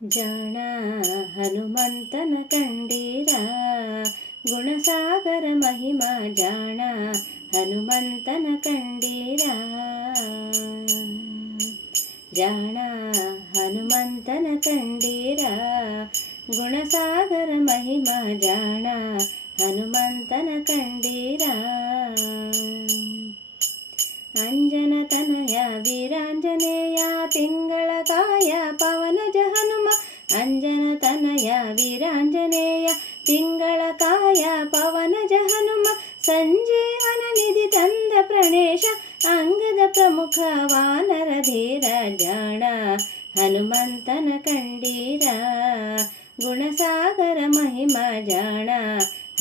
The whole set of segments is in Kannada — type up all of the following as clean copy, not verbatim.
ಜಾಣ ಹನುಮಂತನ ಕಂಡೀರ, ಗುಣಸಾಗರ ಮಹಿಮಾ ಜಾಣ ಹನುಮಂತನ ಕಂಡೀರ. ಜಾಣ ಹನುಮಂತನ ಕಂಡೀರ, ಗುಣಸಾಗರ ಮಹಿಮಾ ಜಾಣ ಹನುಮಂತನ ಕಂಡೀರ. ಅಂಜನ ತನಯ ವೀರಾಂಜನೇಯ ಪಿಂಗಳ ಕಾಯ ಪವನಜ ಹನುಮ. ಅಂಜನ ತನಯ ವೀರಾಂಜನೇಯ ಪಿಂಗಳ ಕಾಯ ಪವನಜ ಹನುಮ. ಸಂಜೀವನ ನಿಧಿ ತಂದ ಪ್ರಣೇಶ ಅಂಗದ ಪ್ರಮುಖ ವಾನರ ಧೀರ. ಜಾಣ ಹನುಮಂತನ ಕಂಡೀರ, ಗುಣಸಾಗರ ಮಹಿಮಾ ಜಾಣ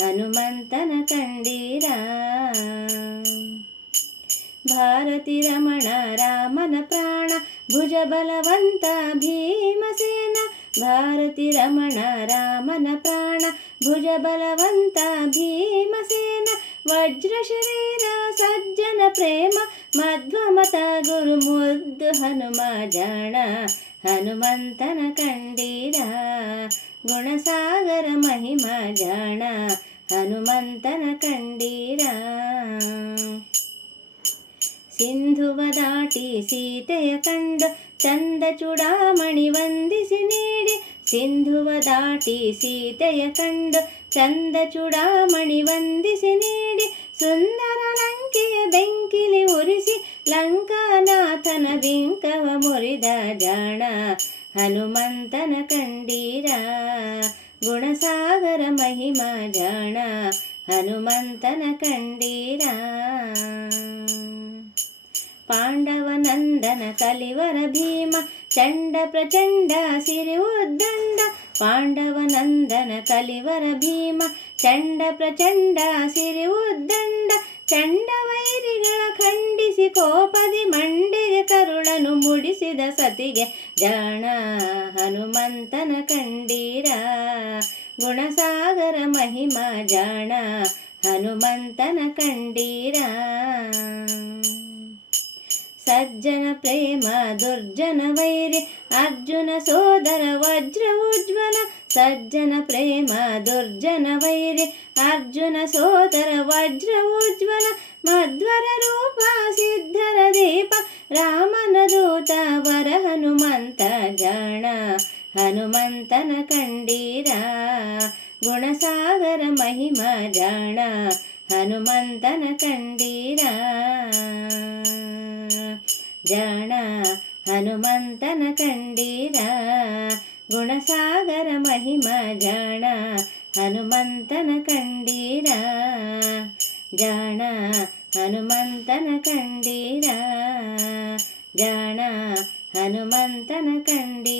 ಹನುಮಂತನ ಕಂಡೀರ. ಭಾರತಿ ರಮಣ ರಾಮನ ಪ್ರಾಣ ಭುಜ ಬಲವಂತ ಭೀಮಸೇನ. ಭಾರತಿ ರಮಣ ರಾಮನ ಪ್ರಾಣ ಭುಜ ಬಲವಂತ ಭೀಮಸೇನ. ವಜ್ರ ಶರೀರ ಸಜ್ಜನ ಪ್ರೇಮ ಮಧ್ವಮತ ಗುರು ಮುದ್ದು ಹನುಮ. ಜಾಣ ಹನುಮಂತನ ಕಂಡೀರ, ಗುಣಸಾಗರ ಮಹಿಮಾ ಜಾಣ ಹನುಮಂತನ ಕಂಡೀರ. ಸಿಂಧುವ ದಾಟಿ ಸೀತೆಯ ಕಂಡು ಚಂದ ಚೂಡಾಮಣಿ ವಂದಿಸಿ ನೀಡಿ. ಸಿಂಧುವ ದಾಟಿ ಸೀತೆಯ ಕಂಡು ಚಂದ ಚೂಡಾಮಣಿ ವಂದಿಸಿ ನೀಡಿ. ಸುಂದರ ಲಂಕೆಯ ಬೆಂಕಿಲಿ ಉರಿಸಿ ಲಂಕಾನಾಥನ ಬಿಂಕವ ಮುರಿದ. ಜಾಣ ಹನುಮಂತನ ಕಂಡೀರ, ಗುಣಸಾಗರ ಮಹಿಮಾ ಜಾಣ ಹನುಮಂತನ ಕಂಡೀರ. ಪಾಂಡವ ನಂದನ ಕಲಿವರ ಭೀಮ ಚಂಡ ಪ್ರಚಂಡ ಸಿರಿ ಉದ್ದಂಡ. ಪಾಂಡವ ನಂದನ ಕಲಿವರ ಭೀಮ ಚಂಡ ಪ್ರಚಂಡ ಸಿರಿ ಉದ್ದಂಡ. ಚಂಡ ವೈರಿಗಳ ಖಂಡಿಸಿ ಕೋಪದಿ ಮಂಡೆಗೆ ಕರುಳನು ಮುಡಿಸಿದ ಸತಿಗೆ. ಜಾಣ ಹನುಮಂತನ ಕಂಡೀರ, ಗುಣಸಾಗರ ಮಹಿಮಾ ಜಾಣ ಹನುಮಂತನ ಕಂಡೀರ. ಸಜ್ಜನ ಪ್ರೇಮ ದುರ್ಜನ ವೈರಿ ಅರ್ಜುನ ಸೋದರ ವಜ್ರ ಉಜ್ವಲ. ಸಜ್ಜನ ಪ್ರೇಮ ದುರ್ಜನ ವೈರಿ ಅರ್ಜುನ ಸೋದರ ವಜ್ರ ಉಜ್ವಲ. ಮಧ್ವರ ರೂಪ ಸಿದ್ಧರ ದೀಪ ರಾಮನ ದೂತ ವರ ಹನುಮಂತ. ಜಾಣ ಹನುಮಂತನ ಕಂಡೀರ, ಗುಣಸಾಗರ ಮಹಿಮಾ ಜಾಣ ಹನುಮಂತನ ಕಂಡೀರ. ಜಾಣ ಹನುಮಂತನ ಕಂಡೀರ, ಗುಣಸಾಗರ ಮಹಿಮಾ ಜಾಣ ಹನುಮಂತನ ಕಂಡೀರ. ಜಾಣ ಹನುಮಂತನ ಕಂಡೀರ, ಜಾಣ ಹನುಮಂತನ ಕಂಡೀರ.